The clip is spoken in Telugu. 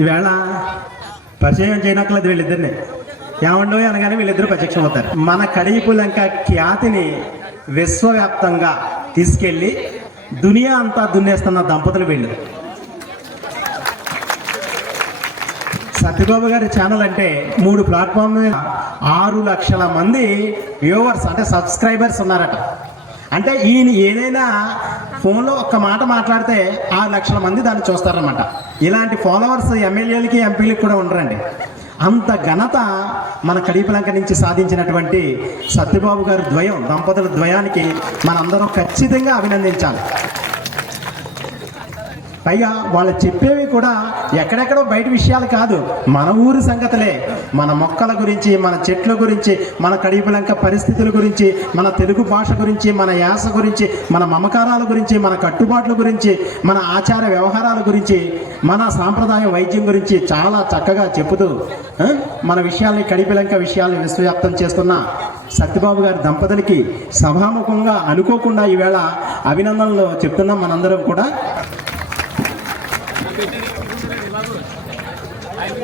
ఈవేళ పరిచయం చేయనక్కలేదు వీళ్ళిద్దరిని. ఏమండో అనగానే వీళ్ళిద్దరు ప్రత్యక్షం అవుతారు. మన కడిపులంక ఖ్యాతిని విశ్వవ్యాప్తంగా తీసుకెళ్ళి దునియా అంతా దున్నేస్తున్న దంపతులు వీళ్ళు. సత్యబాబు గారి ఛానల్ అంటే మూడు ప్లాట్ఫామ్ మీద ఆరు లక్షల మంది వ్యూవర్స్ అంటే సబ్స్క్రైబర్స్ ఉన్నారట. అంటే ఈయన ఏదైనా ఫోన్లో ఒక్క మాట మాట్లాడితే ఆరు లక్షల మంది దాన్ని చూస్తారనమాట ఇలాంటి ఫాలోవర్స్ ఎమ్మెల్యేలకి ఎంపీలకి కూడా ఉండరండి. అంత ఘనత మన కడిపలంక నుంచి సాధించినటువంటి సత్యబాబు గారి ద్వయం దంపతుల ద్వయానికి మనందరం ఖచ్చితంగా అభినందించాలి. పైగా వాళ్ళు చెప్పేవి కూడా ఎక్కడెక్కడో బయట విషయాలు కాదు. మన ఊరి సంగతులే. మన మొక్కల గురించి మన చెట్ల గురించి మన కడిపులంక పరిస్థితుల గురించి మన తెలుగు భాష గురించి మన యాస గురించి మన మమకారాల గురించి మన కట్టుబాట్ల గురించి మన ఆచార వ్యవహారాల గురించి మన సాంప్రదాయ వైద్యం గురించి చాలా చక్కగా చెబుతూ మన విషయాల్ని కడిపిలంక విషయాల్ని విశ్వవ్యాప్తం చేస్తున్న సత్యబాబు గారి దంపతులకి సభాముఖంగా అనుకోకుండా ఈవేళ అభినందనలు చెప్తున్నాం మనందరం కూడా. ఆయన